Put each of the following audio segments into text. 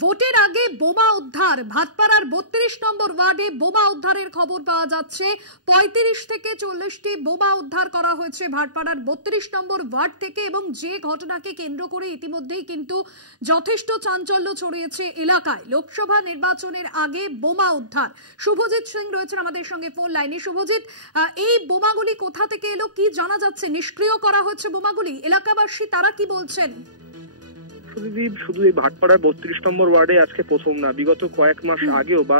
ভোটের আগে বোমা উদ্ধার। ভাটপাড়ার ৩২ নম্বর ওয়ার্ডে বোমা উদ্ধারের খবর পাওয়া যাচ্ছে। ৩৫ থেকে ৪০টি বোমা উদ্ধার করা হয়েছে ভাটপাড়ার ৩২ নম্বর ওয়ার্ড থেকে, এবং যে ঘটনাকে কেন্দ্র করে ইতিমধ্যেই কিন্তু যথেষ্ট চাঞ্চল্য ছড়িয়েছে এলাকায়। লোকসভা নির্বাচনের আগে বোমা উদ্ধার। শুভজিৎ সিং রয়েছেন আমাদের সঙ্গে ফোন লাইনে। শুভজিৎ, এই বোমাগুলি কোথা থেকে এলো, কি জানা যাচ্ছে? নিষ্ক্রিয় করা হচ্ছে বোমাগুলি, এলাকাবাসী তারা কি বলছেন? শুধু এই ভাটপাড়ার ৩২ নম্বর ওয়ার্ডে আজকে প্রথম না, বিগত কয়েক মাস আগেও বা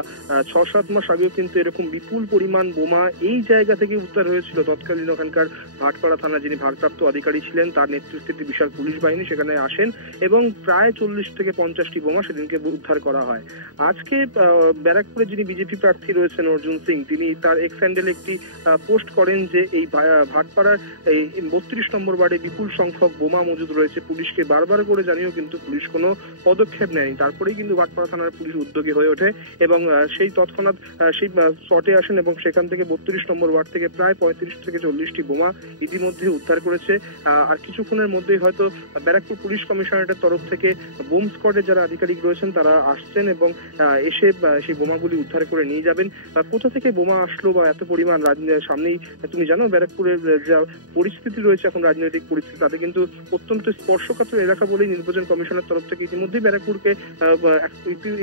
৬-৭ মাস আগেও কিন্তু এরকম বিপুল পরিমাণ বোমা এই জায়গা থেকে উদ্ধার হয়েছিল। তৎকালীন ওখানকার ভাটপাড়া থানা যিনি ভারপ্রাপ্ত অধিকারী ছিলেন, তার নেতৃত্বে একটি বিশাল পুলিশ বাহিনী সেখানে আসেন এবং প্রায় ৪০ থেকে ৫০টি বোমা সেদিনকে উদ্ধার করা হয়। আজকে ব্যারাকপুরে যিনি বিজেপি প্রার্থী রয়েছেন অর্জুন সিং, তিনি তার এক্স হ্যান্ডেলে একটি পোস্ট করেন যে এই ভাটপাড়ার এই ৩২ নম্বর ওয়ার্ডে বিপুল সংখ্যক বোমা মজুদ রয়েছে। পুলিশকে বারবার করে জানিয়েও কিন্তু পুলিশ কোনো পদক্ষেপ নেয়নি। তারপরেই কিন্তু ভাটপাড়া থানার পুলিশ উদ্যোগী হয়ে ওঠে এবং সেই তৎক্ষণাৎ সেই স্পটে আসেন এবং সেখান থেকে ৩২ নম্বর ওয়ার্ড থেকে প্রায় ৩৫ থেকে ৪০টি বোমা ইতিমধ্যে উদ্ধার করেছে। আর কিছুক্ষণের মধ্যেই হয়তো ব্যারাকপুর পুলিশ কমিশনারেটের তরফ থেকে বোম স্কোয়াডের যারা আধিকারিক রয়েছেন তারা আসছেন এবং এসে সেই বোমাগুলি উদ্ধার করে নিয়ে যাবেন। কোথা থেকে বোমা আসলো বা এত পরিমাণ, সামনেই তুমি জানো ব্যারাকপুরের যা পরিস্থিতি রয়েছে এখন, রাজনৈতিক পরিস্থিতি, তাতে কিন্তু অত্যন্ত স্পর্শকাতর এলাকা বলেই নির্বাচন কমিশনের তরফ থেকে ইতিমধ্যেই ব্যারাকপুরকে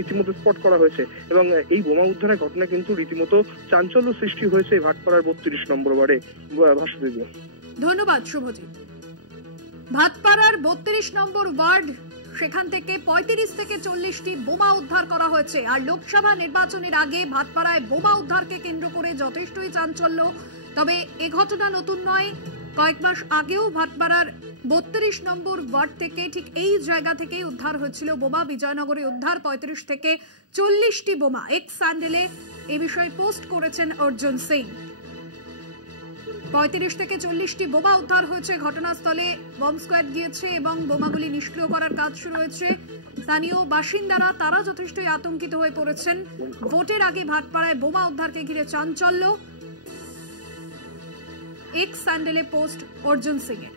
ইতিমধ্যে স্পট করা হয়েছে এবং এই বোমা উদ্ধারের ঘটনা কিন্তু রীতিমতো চাঞ্চল্য সৃষ্টি হয়েছে ভাটপাড়ার ৩২ নম্বর ওয়ার্ডে। ভাস্বদেবী, ধন্যবাদ শুভজিৎ। ভাটপাড়ার ৩২ নম্বর ওয়ার্ড, সেখান থেকে ৩৫ থেকে ৪০টি বোমা উদ্ধার করা হয়েছে। আর লোকসভা নির্বাচনের আগে ভাটপাড়ায় বোমা উদ্ধারকে কেন্দ্র করে যথেষ্টই চাঞ্চল্য। তবে এ ঘটনা নতুন নয়, কয়েক মাস আগেও ভাটপাড়ার ৩২ নম্বর ওয়ার্ড থেকে ঠিক এই জায়গা থেকেই উদ্ধার হয়েছিল বোমা। বিজয়নগরে উদ্ধার ৩৫ থেকে ৪০টি বোমা। এক্স হ্যান্ডেলে এ বিষয়ে পোস্ট করেছেন অর্জুন সিং। ৩৫ থেকে ৪০টি বোমা উদ্ধার হয়েছে। ঘটনাস্থলে বম্ব স্কোয়াড গিয়েছে এবং বোমাগুলি নিষ্ক্রিয় করার কাজ শুরু হয়েছে। স্থানীয় বাসিন্দারা তারা যথেষ্টই আতঙ্কিত হয়ে পড়েছেন। ভোটের আগে ভাটপাড়ায় বোমা উদ্ধারকে ঘিরে চাঞ্চল্য। এক্স হ্যান্ডেলে পোস্ট অর্জুন সিং এর।